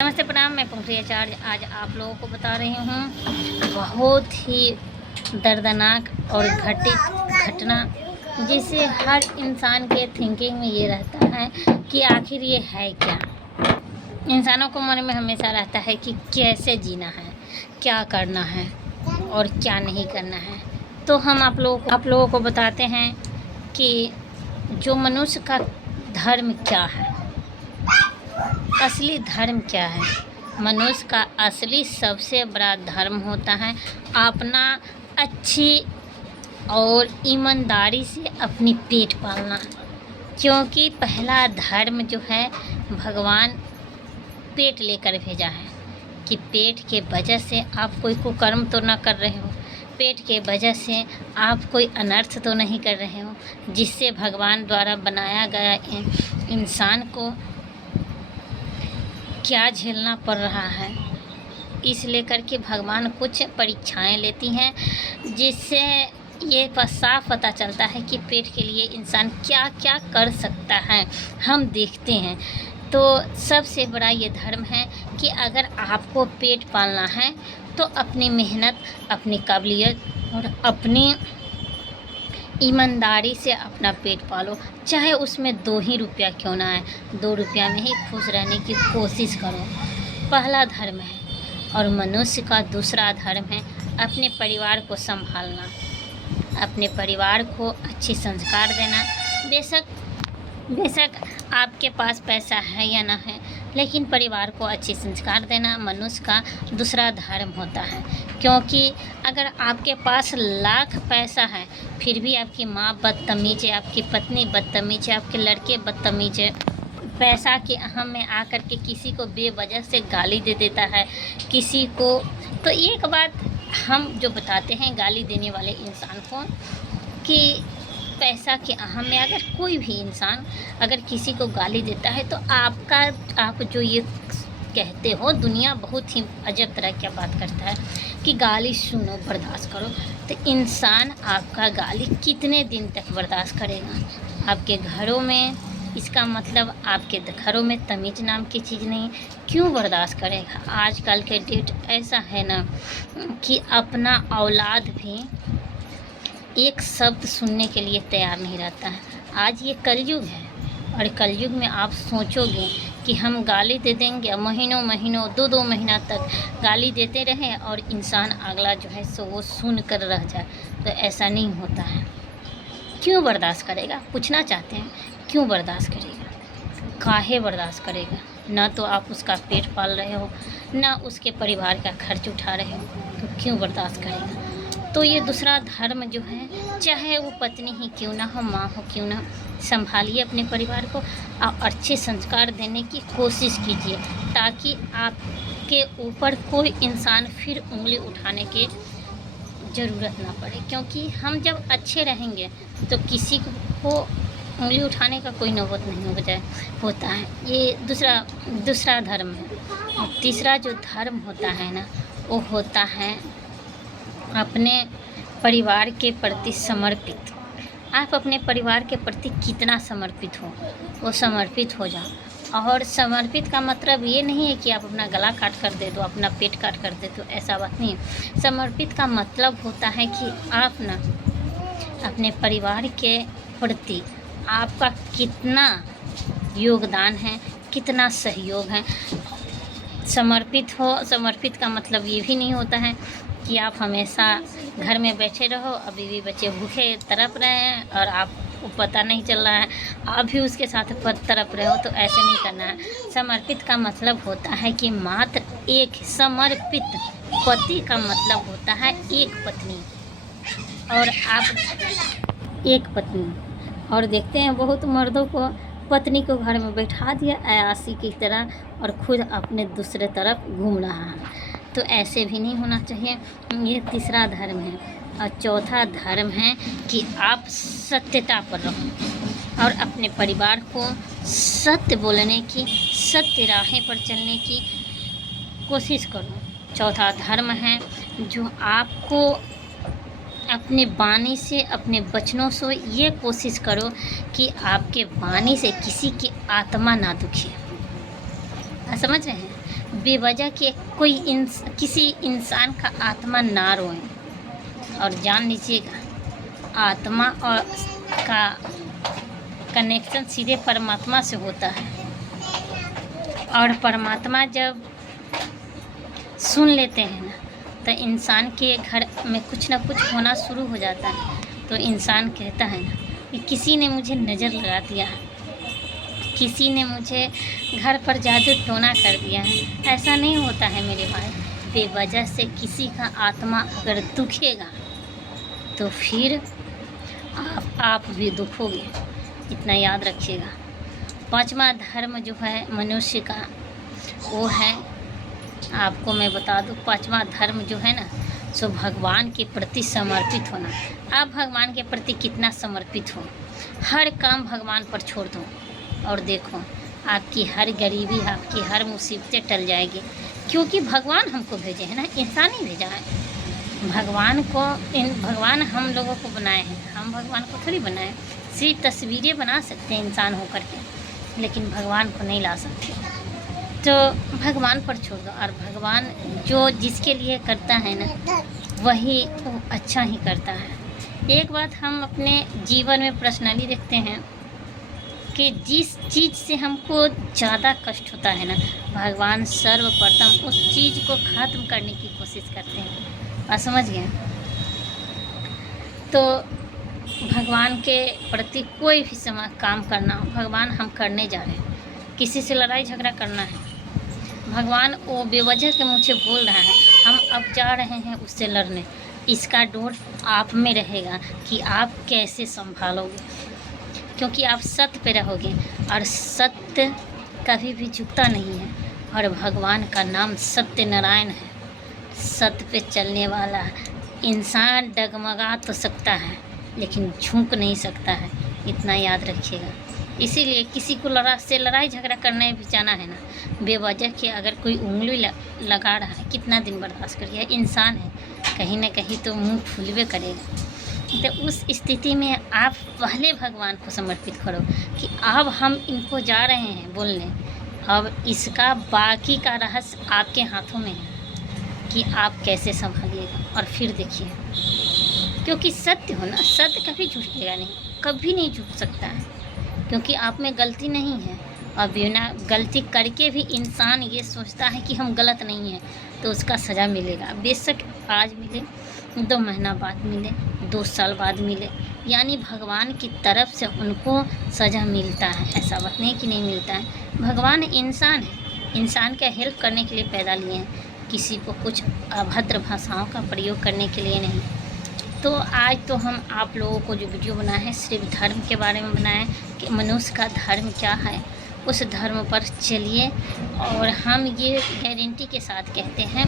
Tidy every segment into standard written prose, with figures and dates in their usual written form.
नमस्ते प्रणाम, मैं पंखुड़ी आचार्य आज आप लोगों को बता रही हूँ बहुत ही दर्दनाक और घटित घटना जिससे हर इंसान के थिंकिंग में ये रहता है कि आखिर ये है क्या। इंसानों को मन में हमेशा रहता है कि कैसे जीना है, क्या करना है और क्या नहीं करना है। तो हम आप लोगों को बताते हैं कि जो मनुष्य का धर्म क्या है, असली धर्म क्या है। मनुष्य का असली सबसे बड़ा धर्म होता है अपना अच्छी और ईमानदारी से अपनी पेट पालना, क्योंकि पहला धर्म जो है भगवान पेट लेकर भेजा है कि पेट के वजह से आप कोई कुकर्म तो ना कर रहे हो, पेट के वजह से आप कोई अनर्थ तो नहीं कर रहे हो, जिससे भगवान द्वारा बनाया गया इंसान को क्या झेलना पड़ रहा है। इस लेकर के भगवान कुछ परीक्षाएं लेती हैं जिससे ये साफ पता चलता है कि पेट के लिए इंसान क्या क्या कर सकता है। हम देखते हैं तो सबसे बड़ा ये धर्म है कि अगर आपको पेट पालना है तो अपनी मेहनत, अपनी काबिलियत और अपनी ईमानदारी से अपना पेट पालो, चाहे उसमें 2 ही रुपया क्यों ना आए, 2 रुपया में ही खुश रहने की कोशिश करो। पहला धर्म है। और मनुष्य का दूसरा धर्म है अपने परिवार को संभालना, अपने परिवार को अच्छे संस्कार देना। बेशक आपके पास पैसा है या ना है, लेकिन परिवार को अच्छे संस्कार देना मनुष्य का दूसरा धर्म होता है। क्योंकि अगर आपके पास लाख पैसा है फिर भी आपकी माँ बदतमीज है, आपकी पत्नी बदतमीज है, आपके लड़के बदतमीज है, पैसा के अहम में आकर के किसी को बेवजह से गाली दे देता है किसी को। तो एक बात हम जो बताते हैं गाली देने वाले इंसान को कि पैसा के अहम में अगर कोई भी इंसान अगर किसी को गाली देता है तो आप जो ये कहते हो, दुनिया बहुत ही अजब तरह की बात करता है कि गाली सुनो, बर्दाश्त करो। तो इंसान आपका गाली कितने दिन तक बर्दाश्त करेगा आपके घरों में? इसका मतलब आपके घरों में तमीज़ नाम की चीज़ नहीं, क्यों बर्दाश्त करेगा? आजकल के डेट ऐसा है ना कि अपना औलाद भी एक शब्द सुनने के लिए तैयार नहीं रहता है। आज ये कलयुग है और कलयुग में आप सोचोगे कि हम गाली दे देंगे, महीनों 2-2 महीना तक गाली देते रहें और इंसान अगला जो है सो वो सुन कर रह जाए, तो ऐसा नहीं होता है। क्यों बर्दाश्त करेगा? पूछना चाहते हैं क्यों बर्दाश्त करेगा? काहे बर्दाश्त करेगा? ना तो आप उसका पेट पाल रहे हो, ना उसके परिवार का खर्च उठा रहे हो, तो क्यों बर्दाश्त करेगा? तो ये दूसरा धर्म जो है, चाहे वो पत्नी ही क्यों ना हो, माँ हो क्यों ना, संभालिए अपने परिवार को और अच्छे संस्कार देने की कोशिश कीजिए ताकि आपके ऊपर कोई इंसान फिर उंगली उठाने की ज़रूरत ना पड़े। क्योंकि हम जब अच्छे रहेंगे तो किसी को उंगली उठाने का कोई नौबत नहीं होता है। ये दूसरा धर्म है। और तीसरा जो धर्म होता है ना, वो होता है अपने परिवार के प्रति समर्पित। आप अपने परिवार के प्रति कितना समर्पित हो, वो समर्पित हो जाओ। और समर्पित का मतलब ये नहीं है कि आप अपना गला काट कर दे दो, अपना पेट काट कर दे दो, ऐसा बात नहीं। समर्पित का मतलब होता है कि आप ना अपने परिवार के प्रति आपका कितना योगदान है, कितना सहयोग है। समर्पित का मतलब ये भी नहीं होता है कि आप हमेशा घर में बैठे रहो, अभी भी बच्चे भूखे तड़प रहे हैं और आपको पता नहीं चल रहा है, आप भी उसके साथ तड़प रहे हो, तो ऐसे नहीं करना है। समर्पित का मतलब होता है कि मात्र एक समर्पित पति का मतलब होता है एक पत्नी, और आप एक पत्नी। और देखते हैं बहुत मर्दों को पत्नी को घर में बैठा दिया अयासी की तरह और खुद अपने दूसरे तरफ घूम रहा है, तो ऐसे भी नहीं होना चाहिए। ये तीसरा धर्म है। और चौथा धर्म है कि आप सत्यता पर रहो और अपने परिवार को सत्य बोलने की, सत्य राहें पर चलने की कोशिश करो। चौथा धर्म है जो आपको अपने वाणी से, अपने वचनों से ये कोशिश करो कि आपके वाणी से किसी की आत्मा ना दुखे। समझ रहे हैं? बेवजह के कोई किसी इंसान का आत्मा ना रोए। और जान लीजिएगा, आत्मा और का कनेक्शन सीधे परमात्मा से होता है, और परमात्मा जब सुन लेते हैं ना, तो इंसान के घर में कुछ ना कुछ होना शुरू हो जाता है। तो इंसान कहता है ना कि किसी ने मुझे नज़र लगा दिया है, किसी ने मुझे घर पर जादू टोना कर दिया है। ऐसा नहीं होता है मेरे भाई। बेवजह से किसी का आत्मा अगर दुखेगा तो फिर आप भी दुखोगे, इतना याद रखिएगा। पांचवा धर्म जो है मनुष्य का, वो है, आपको मैं बता दूं, पांचवा धर्म जो है ना, सो भगवान के प्रति समर्पित होना। आप भगवान के प्रति कितना समर्पित हो, हर काम भगवान पर छोड़ दो और देखो आपकी हर गरीबी, आपकी हर मुसीबतें टल जाएगी। क्योंकि भगवान हमको भेजे हैं ना, इंसान ही भेजा है। भगवान हम लोगों को बनाए हैं, हम भगवान को थोड़ी बनाए। सिर्फ तस्वीरें बना सकते हैं इंसान होकर के, लेकिन भगवान को नहीं ला सकते। तो भगवान पर छोड़ दो, और भगवान जो जिसके लिए करता है ना, वही वो अच्छा ही करता है। एक बात हम अपने जीवन में पर्सनली देखते हैं कि जिस चीज़ से हमको ज़्यादा कष्ट होता है ना, भगवान सर्वप्रथम उस चीज़ को ख़त्म करने की कोशिश करते हैं। और समझ गए? तो भगवान के प्रति कोई भी काम करना हो, भगवान हम करने जा रहे हैं, किसी से लड़ाई झगड़ा करना है, भगवान वो बेवजह के मुझे बोल रहा है, हम अब जा रहे हैं उससे लड़ने। इसका डोर आप में रहेगा कि आप कैसे संभालोगे, क्योंकि आप सत्य पे रहोगे, और सत्य कभी भी झुकता नहीं है। और भगवान का नाम सत्यनारायण है, सत्य पे चलने वाला। इंसान डगमगा तो सकता है, लेकिन झुक नहीं सकता है, इतना याद रखिएगा। इसीलिए किसी को लड़ाई झगड़ा करने भी जाना है ना, बेवजह के अगर कोई उंगली लगा रहा है, कितना दिन बर्दाश्त करिए, इंसान है, कहीं ना कहीं तो मुंह फूलवे करेगा। तो उस स्थिति में आप पहले भगवान को समर्पित करो कि अब हम इनको जा रहे हैं बोलने, अब इसका बाकी का रहस्य आपके हाथों में है कि आप कैसे संभालिएगा। और फिर देखिए, क्योंकि सत्य हो ना, सत्य कभी झुकेगा नहीं, कभी नहीं झुक सकता है, क्योंकि आप में गलती नहीं है। और बिना गलती करके भी इंसान ये सोचता है कि हम गलत नहीं हैं, तो उसका सज़ा मिलेगा। बेशक आज मिले, 2 महीना बाद मिले, 2 साल बाद मिले, यानी भगवान की तरफ से उनको सज़ा मिलता है। ऐसा बात नहीं कि नहीं मिलता है। भगवान इंसान है, इंसान का हेल्प करने के लिए पैदा लिए हैं, किसी को कुछ अभद्र भाषाओं का प्रयोग करने के लिए नहीं। तो आज तो हम आप लोगों को जो वीडियो बनाए हैं, सिर्फ धर्म के बारे में बनाए कि मनुष्य का धर्म क्या है, उस धर्म पर चलिए। और हम ये गारंटी के साथ कहते हैं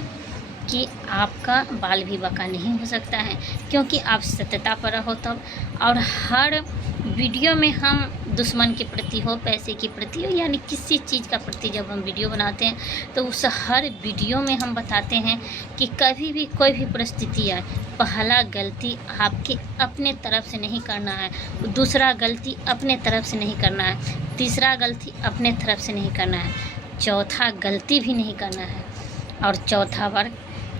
कि आपका बाल भी बका नहीं हो सकता है, क्योंकि आप सत्यता पर रहो तब। और हर वीडियो में हम दुश्मन के प्रति हो, पैसे के प्रति हो, यानी किसी चीज़ का प्रति जब हम वीडियो बनाते हैं तो उस हर वीडियो में हम बताते हैं कि कभी भी कोई भी परिस्थिति आए, पहला गलती आपके अपने तरफ से नहीं करना है, दूसरा गलती अपने तरफ से नहीं करना है, तीसरा गलती अपने तरफ से नहीं करना है, चौथा गलती भी नहीं करना है, और चौथा बार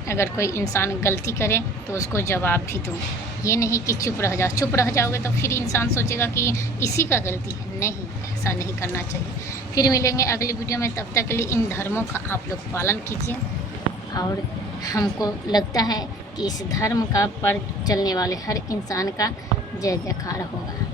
अगर कोई इंसान गलती करे तो उसको जवाब भी दो। ये नहीं कि चुप रह जाओ, चुप रह जाओगे तो फिर इंसान सोचेगा कि इसी का गलती है। नहीं, ऐसा नहीं करना चाहिए। फिर मिलेंगे अगली वीडियो में, तब तक के लिए इन धर्मों का आप लोग पालन कीजिए। और हमको लगता है कि इस धर्म का पर चलने वाले हर इंसान का जय जयकार होगा।